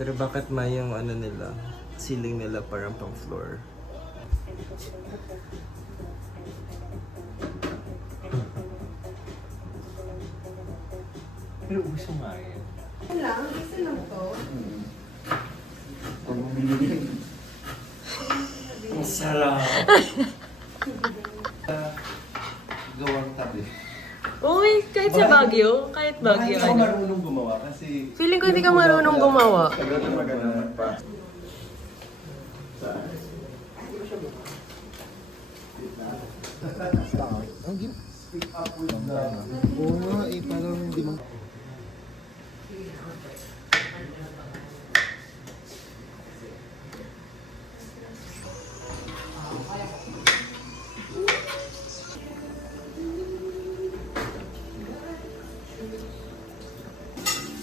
Pero bakit may yung ano nila, ceiling nila parang pang floor? Pero gusto nga yan. Wala, gusto lang to. Ang sarap! Gawang tabi. Uy, kahit sa Baguio. Kahit Baguio. Hindi ako marunong gumawa kasi... Feeling ko hindi ka marunong gumawa. Tagal na maganda pa. Oo nga eh, parang hindi mo...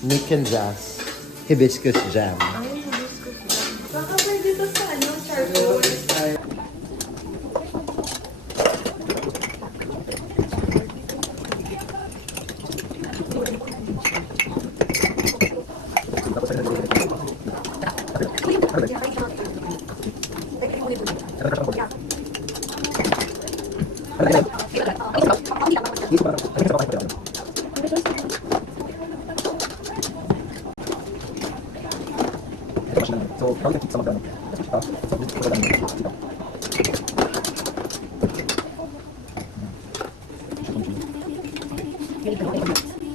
Nick and Jazz Hibiscus Jam. Baka pwede to sa ano, charcoal. So, how you can keep some of them?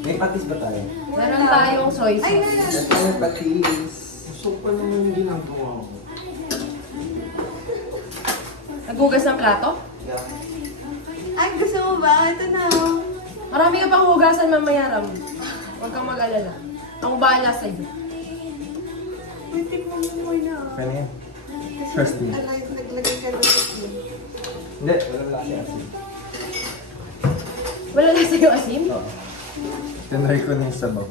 May patis ba tayo? Meron tayong soy Ay, sauce. meron. Ito may patis. Gusto pa naman yung ginagawa ko. Naghugas ng plato? Ay, gusto mo ba? Ito na, oh. Marami ka pang hugasan mamaya, Ram. Huwag kang mag-alala. Ako bahala sa'yo. Pwede mo muna. Ano yan? Kasi Trust me. naglagay ka ng asin. Hindi, wala laki asin. Wala na sa'yo asim? Oo. Tinry ko na yung sabaw.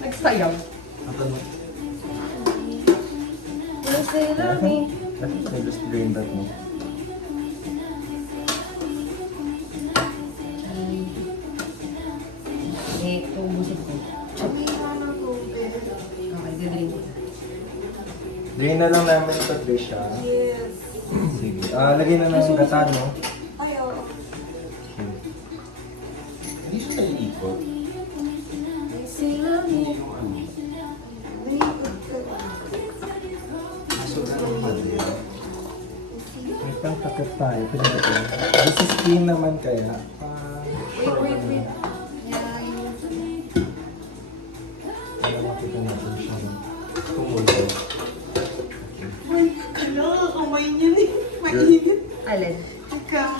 Nagsayaw. Ako mo. Masaya me. May just drain that mo. Eh, tubusin ko. Hindi na tubig. Okay, didrink ko. Drain na lang namin ito, Trisha. Yes. Sige. Lagay na ng gata, no? Ay, oo. Hindi siya naiikot. Masaya me. Yung ano. Naikot ka ba? Sobrang madali. May pang takot tayo. Pinito. This is clean naman kaya. Wait. Yeah, yun. Para makita natin siya. Kumulay. Uy, ano? Kamay niya eh. Mainit. Alin? Ikaw.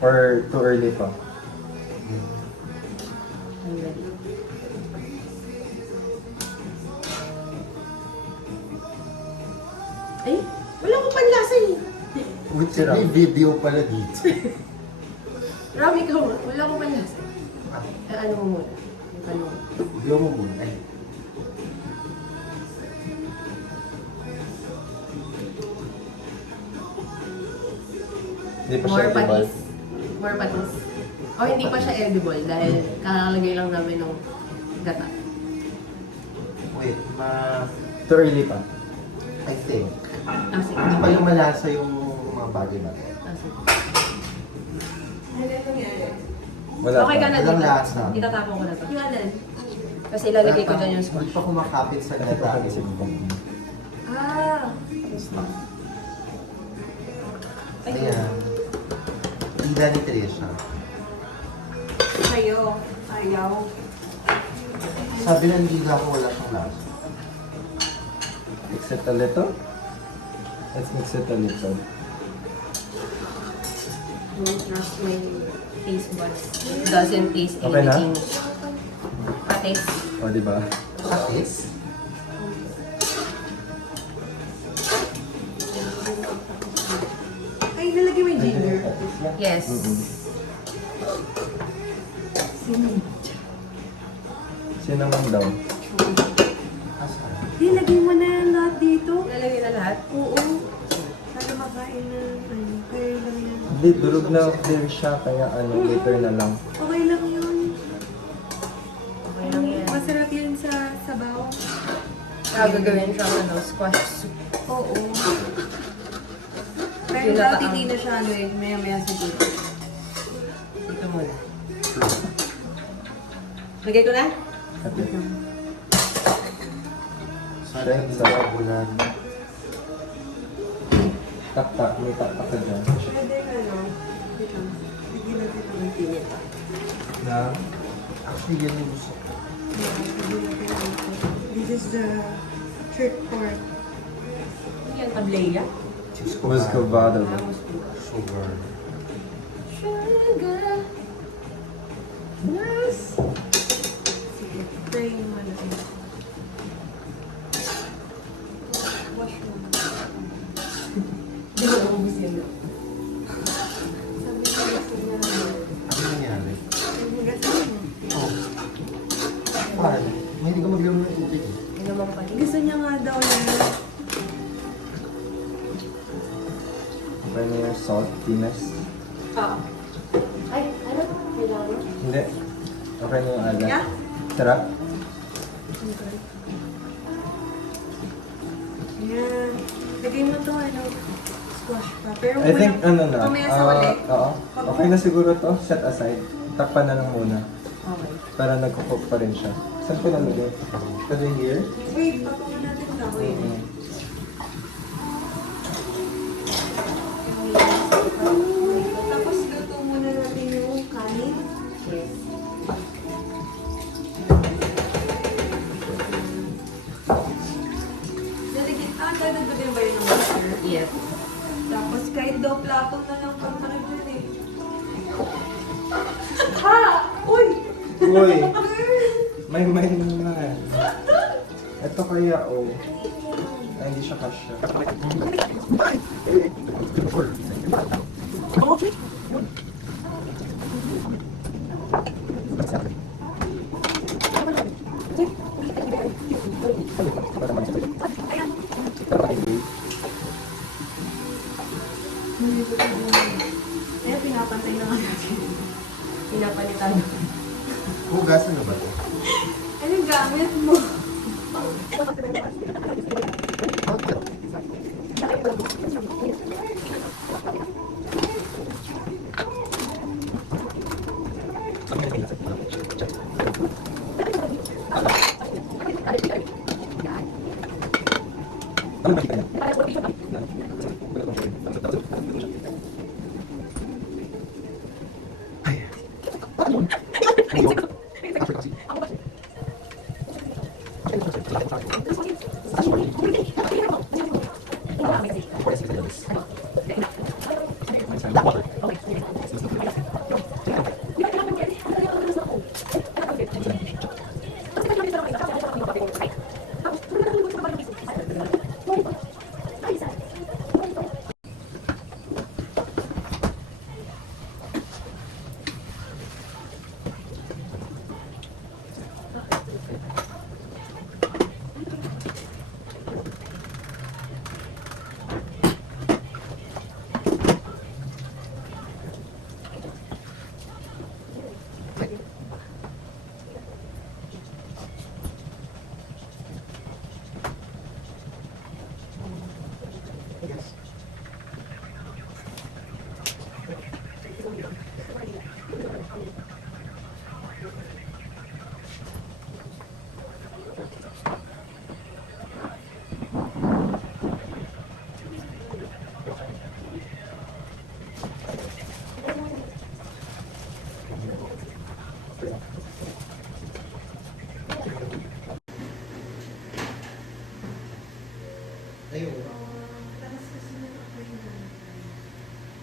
Or too early pa? Ay, wala ko panlasa eh. Wait, may video pala dito. Ram, ikaw nga. Wala ko panlasa. Ano mo muna? Yung tanong. Video mo muna. Ay. Hindi pa siya More edible. patis. More patis. O, hindi pa siya edible dahil kakalagay lang namin ng gata. Wait, Too early pa. I think. Sige. Hindi pa yung malasa yung mga bagay na to. Sige. Ano yung nangyari? Wala Okay pa. ka na Walang dito. lasa. Itatapon ko na to. Yung alin? Kasi ilalagay ko dyan yung Hindi scotch. pa kumakapit sa gata. Ah! Ayan. Ida ni Trisha. Sa'yo. Ayaw. Sabi ng liga ko wala siyang lasa. mix it a little. Let's mix it a little. Don't trust my taste buds. It doesn't taste Okay na? anything. Patis. O, di ba? Patis? Ay, nalagay mo yung ginger. Yes. Cinnamon daw. Nilagay mo na yan lahat dito. Lalagay na lahat? Oo. Para makain na, kaya lang yan. Hindi, durog na clear siya, kaya later na lang. Okay lang yun. Okay lang yan. Masarap yan sa sabaw. Gagawin siyang squash soup. Oo. Pero Yung dati nakaang- di na siya maya-maya siguro. Ito muna. Lagay ko na? Ate. Sarap sa bulan. Taktak, may taktak ka dyan. Pwede ano, dito. Bigyan natin ng pinit. Na, Actually, yan yung gusto ko. This is the trick part. Yan, tableya. Chicks muscovado. Sugar. Sugar. Yes. Sige, try mo na. Wash mo. Di ba ubus yan? Sabi ko gusto niya na. Ano nangyari? Hugasan mo. Oh. Paano? Hindi ka maglaro ng tubig eh. Yun naman pala. Gusto niya nga daw na okay na yung saltiness. Ah. Ay, ano? Kailangan mo? Hindi. Okay na yung alat. Yeah? Sarap. Yan. Lagay mo to ano, squash pa. Pero I think ano na. Mamaya sa uli. Oo. Okay na siguro to. Set aside. Takpan na lang muna. Okay. Para nagko-cook pa rin siya. Saan ko nalagay? Pwede here? Wait, patungan natin na. Wait. Mm. Tapos luto muna natin yung kanin. Yes. Dadagdagan ba yun ng water? Yes. Tapos kahit daw plato na lang pagkakas dyan eh. Ha! Uy! Uy! May naman. Ito kaya oh. Ay, hindi siya kasya. Ayan, pinapantay na nga natin. Pinapalitan. Hugasan na ba ito? Anong gamit mo?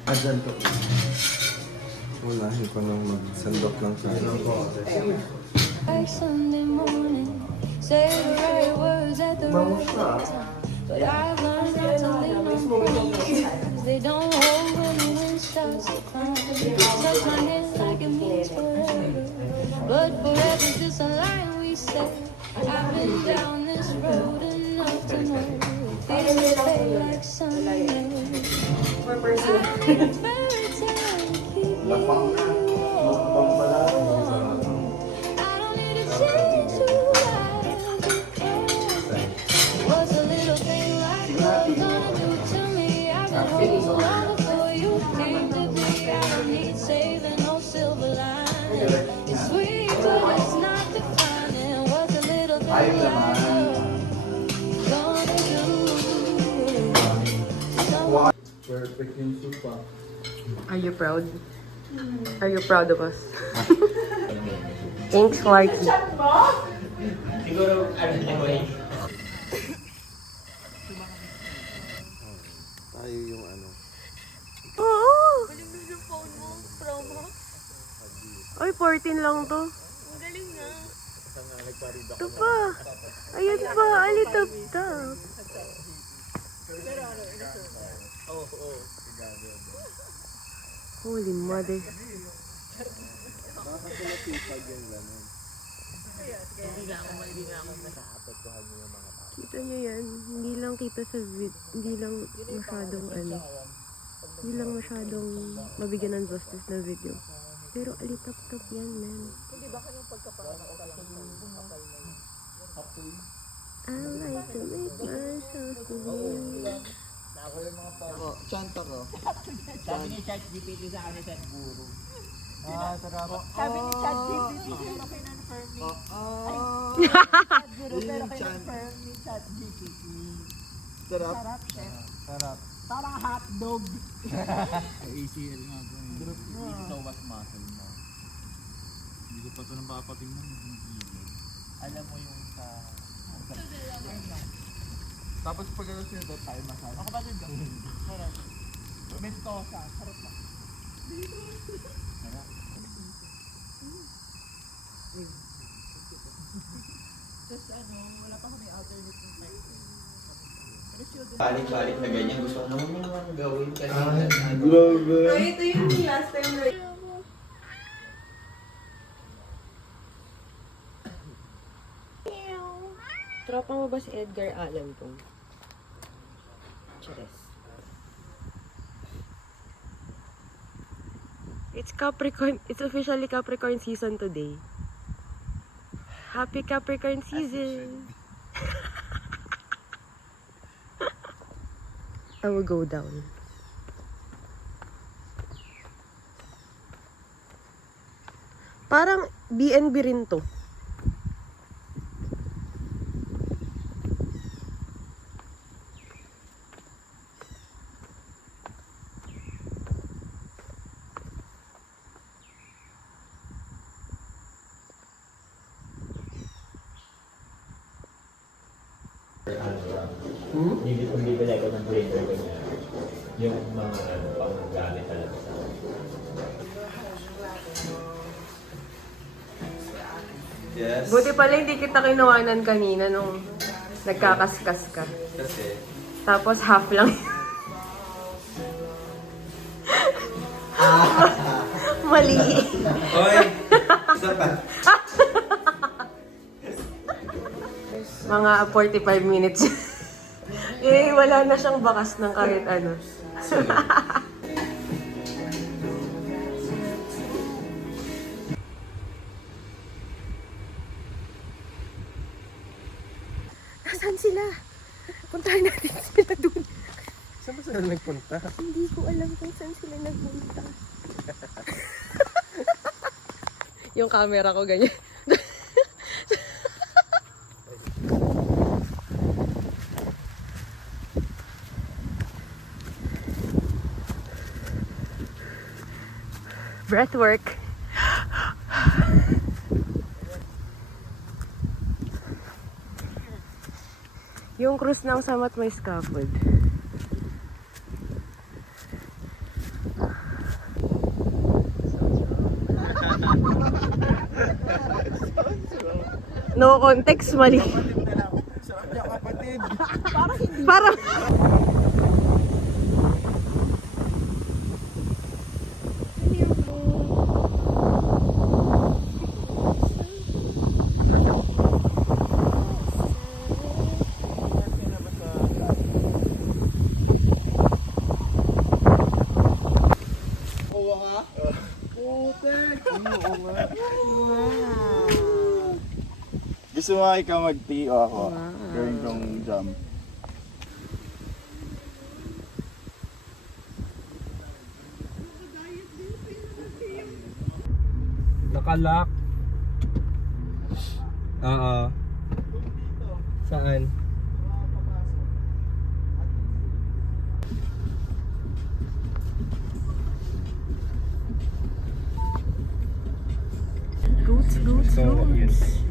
Adyan to. Unahin ko nang mag-sandok lang tayo. Like Sunday morning, say the right words at the right time. But I've learned not to live on promises. They don't hold when the wind starts to climb. Touch my hand like it means forever. But forever's just a line we say. I've been down this road enough to know it feels like Sunday. For personal. I need a fairy tale to keep me warm. I don't need a chain to ride because what's a little thing like love gonna do to me? I've been holding on before you came to be. I don't need saving no silver lining. It's sweet, but it's not defining. What's a little thing like love gonna do? Perfect yung soup ah. Are you proud? Are you proud of us? Thanks, Marky. Siguro, anyway. Tayo yung ano. Oo! Galing mo yung phone mo, Pro Max. Ay, 14 lang to. Ang galing nga. Ito pa. Ayan pa, alitap-tap. Holy mother. Kita niyo yan. Hindi lang kita sa hindi lang masyadong hindi lang masyadong mabigyan ng justice na video. Pero alitap-tap yan, man. I like to make myself feel. Chanta ko. Sabi ni ChatGPT sa akin, Chat Guru. Ah, sarap. Sabi ni ChatGPT, pero kinonfirm ni... Guru, pero kinonfirm ni ChatGPT. Sarap. Sarap, chef. Sarap. Parang hotdog. ACL nga ko. Dito was muscle mo. Hindi ko pa ito napapatingnan. Alam mo yung sa... Tapos pag ano sila doon tayo massage. Ako ba din ka? Sarap. Mentosa. Sarap na. Tapos ano, wala pa kami alternate ng type. Balik-balik na ganyan. Gusto ko naman gawin kasi. Grabe. Ay, ito yung last time na... Tropa mo ba si Edgar Allan Poe? Cheers. It's Capricorn. It's officially Capricorn season today. Happy Capricorn season. I will go down. Parang BNB rin to. Bibili ako ng printer ko niya. Yung mga pang-gamit talaga sa Yes. Buti pala hindi kita kinuhanan kanina nung nagkakaskas ka. Kasi, Tapos half lang. Mali. oy! Isa pa. Mga 45 minutes. Wala na siyang bakas ng kahit ano. Nasaan sila? Puntahan natin sila dun. Saan ba sila nagpunta? Hindi ko alam kung saan sila nagpunta. Yung camera ko ganyan. Breathwork. Yung cruise ng Samat may scaffold. No context, mali. Sarap niya kapatid. Para Oo nga. Gusto mo ikaw mag-tea o ako? Gawin kong jam. Nakalock. Oo. Saan? goats, goats, So, goats. yun.